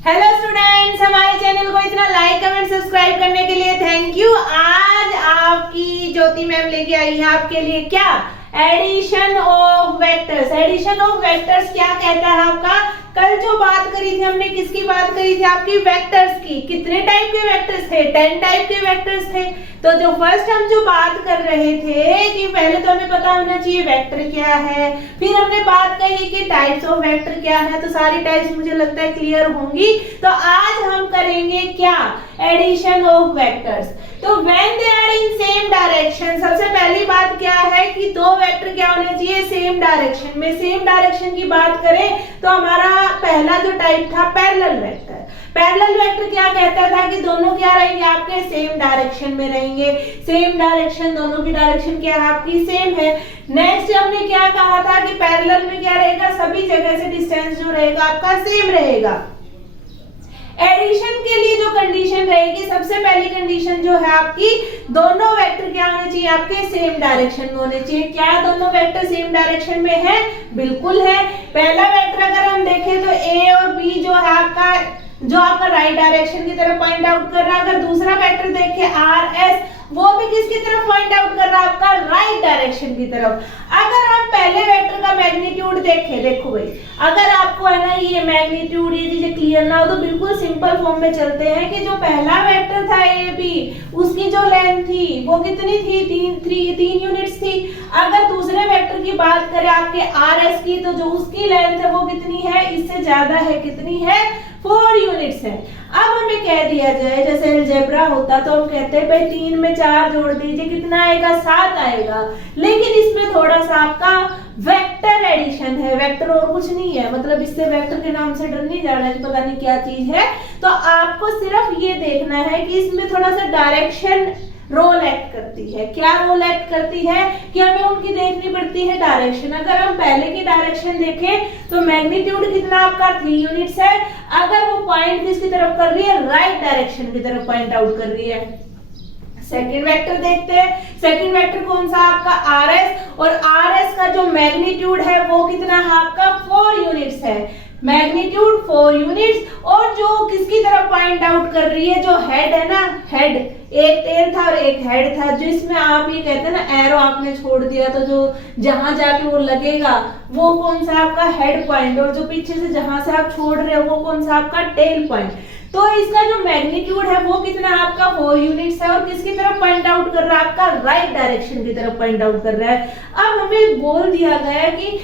Hello students, हमारे channel को इतना लाइक कमेंट सब्सक्राइब करने के लिए थैंक यू। आज आपकी ज्योति मैम लेके आई है आपके लिए क्या, addition of vectors. Addition of vectors क्या कहता है आपका, कल जो बात करी थी हमने, किसकी बात करी थी, आपकी वेक्टर्स की। कितने टाइप के वेक्टर्स थे, 10 टाइप के वेक्टर्स थे। तो जो फर्स्ट हम जो बात कर रहे थे कि पहले तो हमें पता होना चाहिए वेक्टर क्या है, फिर हमने बात कही कि टाइप्स ऑफ वेक्टर क्या है। तो सारी टाइप्स मुझे लगता है क्लियर होंगी। तो आज हम करेंगे क्या, एडिशन ऑफ वेक्टर्स। तो when they are in same direction, सबसे पहली बात क्या है कि दो वेक्टर क्या होने चाहिए, सेम डायरेक्शन में। सेम डायरेक्शन की बात करें तो हमारा पहला जो टाइप था पैरेलल वेक्टर। पैरेलल वेक्टर क्या कहता था कि दोनों क्या रहेंगे, आपके सेम डायरेक्शन में रहेंगे। सेम डायरेक्शन, दोनों की डायरेक्शन क्या है, आपकी सेम है। नेक्स्ट हमने क्या कहा था कि पैरेलल में क्या रहेगा, सभी जगह से डिस्टेंस जो रहेगा आपका सेम रहेगा। एडिशन के लिए जो कंडीशन रहेगी, सबसे पहली कंडीशन जो है आपकी, दोनों वेक्टर क्या होने चाहिए, आपके सेम डायरेक्शन में होने चाहिए। क्या दोनों वेक्टर सेम डायरेक्शन में है, बिल्कुल है। पहला वेक्टर अगर हम देखें तो ए और बी जो है आपका, जो आपका राइट डायरेक्शन की तरफ पॉइंट आउट कर रहा है। अगर दूसरा वेक्टर देखें आर एस, वो भी किसकी तरफ पॉइंट आउट कर रहा है, आपका राइट डायरेक्शन की तरफ। अगर हम पहले वेक्टर का मैग्नीट्यूड देखें, देखो भाई, अगर आपको है ना ये मैग्नीट्यूड ये चीजें क्लियर ना हो तो बिल्कुल सिंपल फॉर्म में चलते हैं कि जो पहला वेक्टर था ए बी, उसकी जो लेंथ थी वो कितनी थी, 3 यूनिट्स थी। अगर दूसरे वेक्टर की बात करें आपके आर एस की, तो जो उसकी लेंथ है वो कितनी है, इससे ज्यादा है, कितनी है, 4 यूनिट्स है। अब हमें कह दिया जाए, जैसे अलजेब्रा होता तो हम कहते हैं भाई 3 में 4 जोड़ दीजिए, कितना आएगा, 7 आएगा। लेकिन इसमें थोड़ा सा आपका वेक्टर एडिशन है, वेक्टर और कुछ नहीं है, मतलब इससे वेक्टर के नाम से डर नहीं जाना कि पता नहीं क्या चीज है। तो आपको सिर्फ ये देखना है कि इसमें थोड़ा सा डायरेक्शन रोल एक्ट करती है। क्या रोल एक्ट करती है कि हमें उनकी देखनी पड़ती है डायरेक्शन। अगर हम पहले की डायरेक्शन देखें तो मैग्नीट्यूड कितना आपका 3 यूनिट्स है। अगर वो पॉइंट किसकी तरफ कर रही है, राइट डायरेक्शन की तरफ पॉइंट आउट कर रही है। सेकंड वेक्टर देखते हैं, सेकंड वेक्टर कौन सा आपका आर एस, और आर एस का जो मैग्नीट्यूड है वो कितना है आपका 4 यूनिट्स है। मैग्नीट्यूड 4 यूनिट्स, और जो किसकी तरफ पॉइंट आउट कर रही है, जो हेड है ना, हेड, एक टेल था और एक हेड था, जिसमें आप ये कहते हैं ना एरो आपने छोड़ दिया तो जो जहां जाके वो लगेगा वो कौन सा आपका हेड पॉइंट, और जो पीछे से जहां से आप छोड़ रहे हो वो कौन सा आपका टेल पॉइंट। तो इसका जो मैग्नीट्यूड है वो कितना आपका 4 यूनिट्स है, और किसकी तरफ पॉइंट आउट कर रहा है, आपका राइट डायरेक्शन की तरफ पॉइंट आउट कर रहा है। अब हमें बोल दिया गया है कि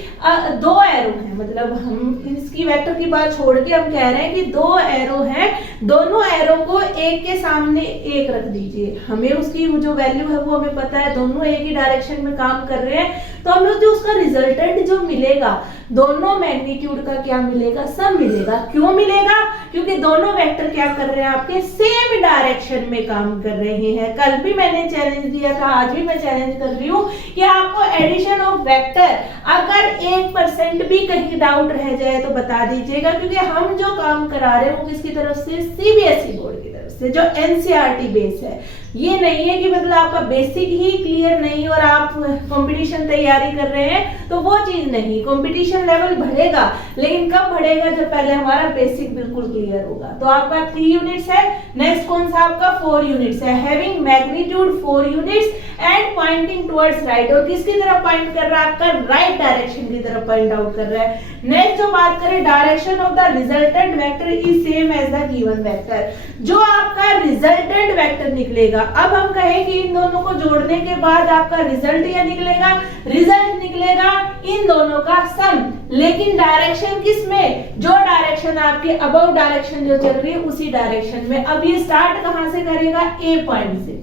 दो एरो हैं, मतलब हम इसकी वेक्टर की बात छोड़ के हम कह रहे हैं कि दो एरो हैं, दोनों एरो को एक के सामने एक रख दीजिए। हमें उसकी जो वैल्यू है वो हमें पता है, दोनों एक ही डायरेक्शन में काम कर रहे हैं। तो हम लोग जो उसका रिजल्टेंट जो मिलेगा, दोनों मैग्नीट्यूड का क्या मिलेगा, सम मिलेगा। क्यों मिलेगा, क्योंकि दोनों वेक्टर क्या कर रहे हैं, आपके सेम डायरेक्शन में काम कर रहे हैं। कल भी मैंने चैलेंज दिया था, आज भी मैं चैलेंज कर रही हूँ कि आपको एडिशन ऑफ वेक्टर अगर 1% भी कहीं डाउट रह जाए तो बता दीजिएगा, क्योंकि हम जो काम करा रहे हैं वो किसकी तरफ से, सीबीएसई बोर्ड की तरफ से, जो एनसीईआरटी बेस है। ये नहीं है कि मतलब आपका बेसिक ही क्लियर नहीं और आप कंपटीशन तैयारी कर रहे हैं, तो वो चीज नहीं। कंपटीशन लेवल बढ़ेगा, लेकिन कब बढ़ेगा, जब पहले हमारा बेसिक बिल्कुल क्लियर होगा। तो आपका 3 यूनिट्स है। नेक्स्ट कौन सा आपका 4 यूनिट्स है, having magnitude 4 units and pointing towards right, और किसकी तरफ पॉइंट कर रहा है, आपका राइट डायरेक्शन की तरफ पॉइंट आउट कर रहा है। नेक्स्ट जो बात करें, direction of the resultant vector is same as the given vector. जो आपका रिजल्टेंट वेक्टर निकलेगा, अब हम कहें कि इन दोनों को जोड़ने के बाद आपका रिजल्ट यह निकलेगा, रिजल्ट निकलेगा इन दोनों का सम। लेकिन डायरेक्शन किस में, जो डायरेक्शन आपके अबव डायरेक्शन जो चल रही है उसी डायरेक्शन में। अब ये स्टार्ट कहां से करेगा, ए पॉइंट से,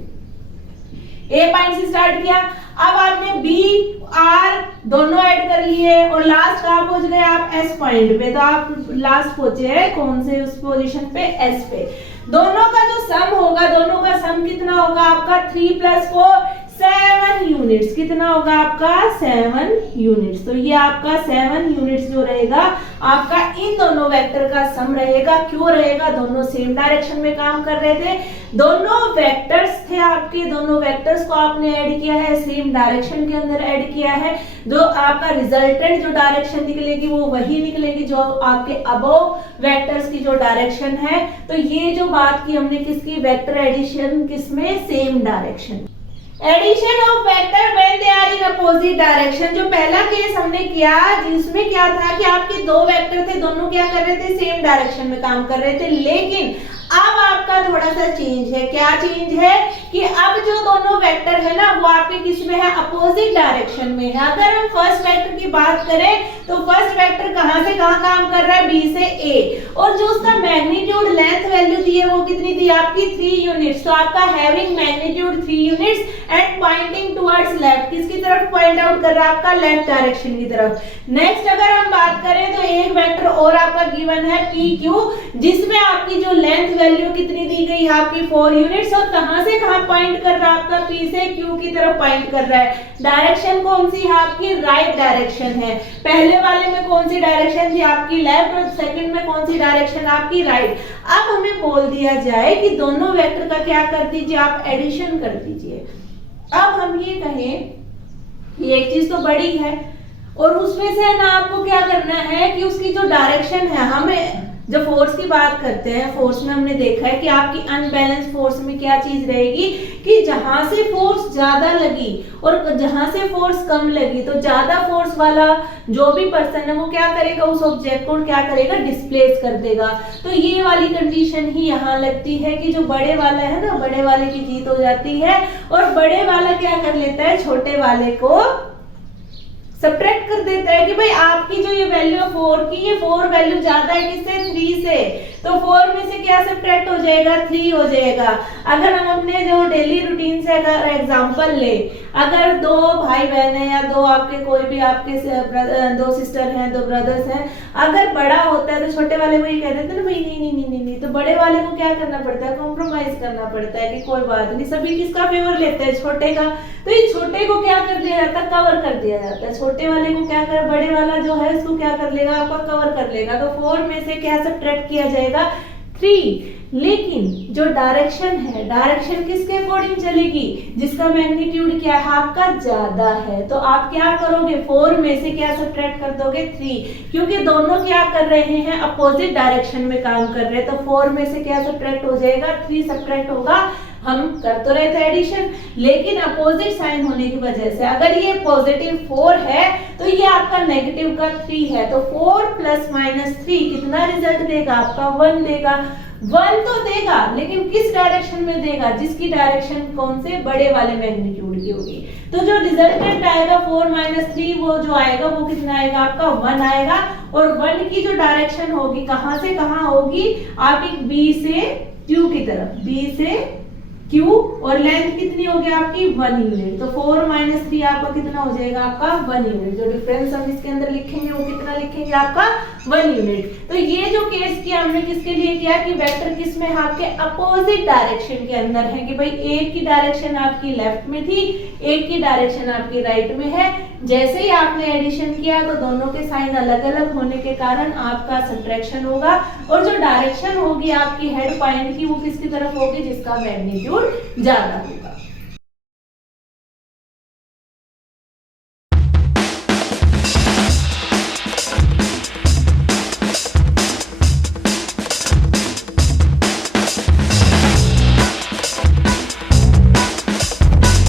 ए पॉइंट से स्टार्ट किया। अब आपने बी आर दोनों ऐड कर लिए और लास्ट कहां पहुंच गए आप, एस पॉइंट पे। तो आप लास्ट पहुंचे हैं कौन से, उस पोजीशन पे, एस पे। दोनों का जो सम होगा, दोनों का सम कितना होगा आपका 3 + 4 7 यूनिट्स। कितना होगा आपका 7 यूनिट्स। तो ये आपका 7 यूनिट्स जो रहेगा आपका इन दोनों वेक्टर का सम रहेगा। क्यों रहेगा? दोनों सेम डायरेक्शन में काम कर रहे थे, दोनों वेक्टर्स थे आपके, दोनों वेक्टर्स को आपने ऐड किया है, सेम डायरेक्शन के अंदर ऐड किया है। जो आपका रिजल्टेंट जो डायरेक्शन निकलेगी वो वही निकलेगी जो आपके अबव वेक्टर्स की जो डायरेक्शन है। तो ये जो बात की हमने किसकी, वेक्टर एडिशन किसमें, same direction. Addition of vector when they are in opposite direction. जो पहला केस हमने किया जिसमें क्या था कि आपके दो वेक्टर थे, दोनों क्या कर रहे थे, सेम डायरेक्शन में काम कर रहे थे। लेकिन अब आपका थोड़ा सा चेंज है। क्या चेंज है कि अब जो दोनों वेक्टर है ना वो आपके किस में है, अपोजिट डायरेक्शन में है। अगर हम फर्स्ट वेक्टर की बात करें तो फर्स्ट वेक्टर कहां से कहां काम कर रहा है, बी से ए, और जो उसका मैग्नीट्यूड लेंथ वैल्यू दी है वो कितनी थी आपकी 3 यूनिट्स। तो आपका having magnitude 3 units and pointing towards left, किसकी तरफ पॉइंट आउट कर रहा है, आपका लेफ्ट डायरेक्शन की तरफ। नेक्स्ट अगर हम बात करें तो एक वेक्टर और आपका गिवन है पी क्यू, जिसमें आपकी जो लेंथ वैल्यू कितनी दी गई है आपकी 4 यूनिट्स, और कहां से कहां पॉइंट कर रहा है, आपका पी से क्यू की तरफ पॉइंट कर रहा है। डायरेक्शन कौन सी है आपकी, राइट डायरेक्शन है। पहले वाले में कौन सी डायरेक्शन थी आपकी, लेफ्ट, और सेकंड में कौन सी डायरेक्शन आपकी, राइट। अब हमें बोल दिया जाए कि दोनों वेक्टर का क्या कर दीजिए, आप एडिशन कर दीजिए। अब हम ये कहें ये एक चीज तो बड़ी है और उसमें से ना आपको क्या करना है कि उसकी जो डायरेक्शन है, हमें जब फोर्स की बात करते हैं, फोर्स में हमने देखा है कि आपकी अनबैलेंस फोर्स में क्या चीज रहेगी कि जहां से फोर्स ज्यादा लगी और जहां से फोर्स कम लगी, तो ज्यादा फोर्स वाला जो भी पर्सन है वो क्या करेगा, उस ऑब्जेक्ट को क्या करेगा, डिस्प्लेस कर देगा। तो ये वाली कंडीशन ही यहाँ लगती है कि जो बड़े वाला है ना, बड़े वाले की जीत हो जाती है और बड़े वाला क्या कर लेता है, छोटे वाले को सब्ट्रैक्ट कर देता है कि भाई आपकी जो ये वैल्यू 4 की, ये 4 वैल्यू ज्यादा है किससे, 3 से, तो 4 में से क्या सब्ट्रैक्ट हो जाएगा, 3 हो जाएगा। अगर हम अपने जो डेली रूटीन से अगर एग्जांपल ले, अगर दो भाई बहन है या दो आपके कोई भी आपके दो सिस्टर हैं, दो ब्रदर्स हैं, अगर बड़ा होता है तो छोटे वाले को ये कह देते हैं ना भाई नहीं नहीं नहीं नहीं नहीं, तो बड़े वाले को क्या करना पड़ता है, कॉम्प्रोमाइज करना पड़ता है कि कोई बात नहीं, सभी किसका फेवर लेते हैं, छोटे का। तो ये छोटे को क्या कर दिया जाता है, कवर कर दिया जाता है। छोटे वाले को क्या कर, बड़े वाला जो है इसको क्या कर लेगा, आपका कवर कर लेगा। तो 4 में से क्या सब्ट्रैक्ट किया जाएगा, 3। लेकिन जो डायरेक्शन है, डायरेक्शन किसके अकॉर्डिंग चलेगी, जिसका मैग्नीट्यूड क्या है आपका ज्यादा है। तो आप क्या करोगे, 4 में से क्या सब्ट्रैक्ट कर दोगे, 3, क्योंकि दोनों क्या कर रहे हैं, अपोजिट डायरेक्शन में काम कर रहे हैं। तो 4 में से क्या सब्ट्रैक्ट हो जाएगा, 3 सब्ट्रैक्ट होगा। हम कर तो रहे थे एडिशन, लेकिन अपोजिट साइन होने की वजह से अगर ये पॉजिटिव 4 है तो ये आपका नेगेटिव का 3 है, तो 4 + -3 कितना रिजल्ट देगा, आपका 1 देगा। 1 तो देगा, लेकिन किस डायरेक्शन में देगा, जिसकी डायरेक्शन कौन से, बड़े वाले मैग्नीट्यूड की होगी। तो जो रिजल्टेंट आएगा 4 - 3 वो जो आएगा वो कितना आएगा, आपका 1 आएगा। और 1 की जो डायरेक्शन होगी कहां से कहां होगी, आपकी बी से क्यू की तरफ, बी से क्यू, और लेंथ कितनी होगी आपकी 1 यूनिट। तो 4 - 3 आपका कितना हो जाएगा, आपका 1 यूनिट। जो डिफरेंस हम इसके अंदर लिखेंगे वो कितना लिखेंगे, आपका 1 यूनिट। तो ये जो केस किया हमने किसके लिए किया कि वेक्टर किस में आपके अपोजिट डायरेक्शन के अंदर है, कि भाई एक की डायरेक्शन आपकी लेफ्ट में थी, एक की डायरेक्शन आपकी राइट में है। जैसे ही आपने एडिशन किया तो दोनों के साइन अलग अलग होने के कारण आपका सब्ट्रैक्शन होगा, और जो डायरेक्शन होगी आपकी हेड पॉइंट की वो किसकी तरफ होगी, जिसका मैग्नीट्यूड ज्यादा होगा।